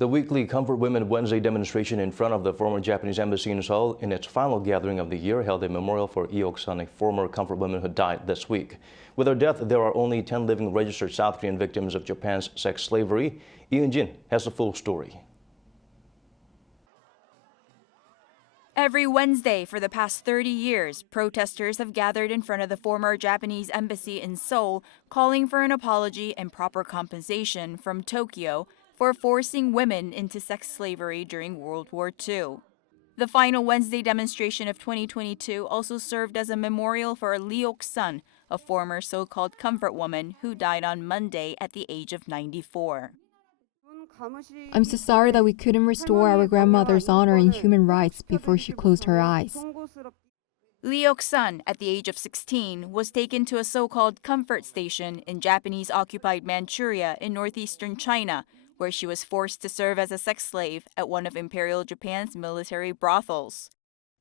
The weekly Comfort Women Wednesday demonstration in front of the former Japanese embassy in Seoul, in its final gathering of the year, held a memorial for Eun-jin, a former Comfort woman who died this week. With her death, there are only 10 living registered South Korean victims of Japan's sex slavery. Eun-jin has the full story. Every Wednesday for the past 30 years, protesters have gathered in front of the former Japanese embassy in Seoul, calling for an apology and proper compensation from Tokyo for forcing women into sex slavery during World War II. The final Wednesday demonstration of 2022 also served as a memorial for Lee Ok-sun, a former so-called comfort woman who died on Monday at the age of 94. I'm so sorry that we couldn't restore our grandmother's honor and human rights before she closed her eyes. Lee Ok-sun, at the age of 16, was taken to a so-called comfort station in Japanese-occupied Manchuria in northeastern China, where she was forced to serve as a sex slave at one of Imperial Japan's military brothels.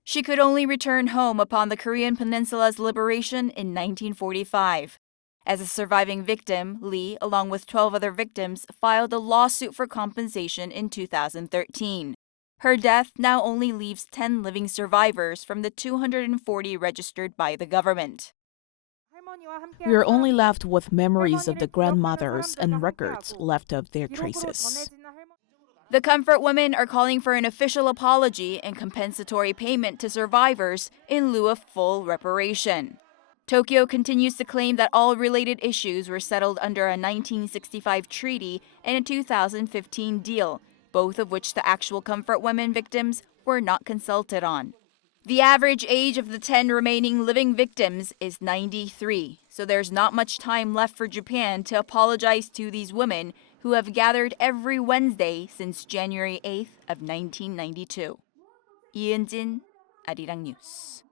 She could only return home upon the Korean Peninsula's liberation in 1945. As a surviving victim, Lee, along with 12 other victims, filed a lawsuit for compensation in 2013. Her death now only leaves 10 living survivors from the 240 registered by the government. We are only left with memories of the grandmothers and records left of their traces. The comfort women are calling for an official apology and compensatory payment to survivors in lieu of full reparation. Tokyo continues to claim that all related issues were settled under a 1965 treaty and a 2015 deal, both of which the actual comfort women victims were not consulted on. The average age of the 10 remaining living victims is 93, so there's not much time left for Japan to apologize to these women who have gathered every Wednesday since January 8th of 1992. Eun-jin, Arirang News.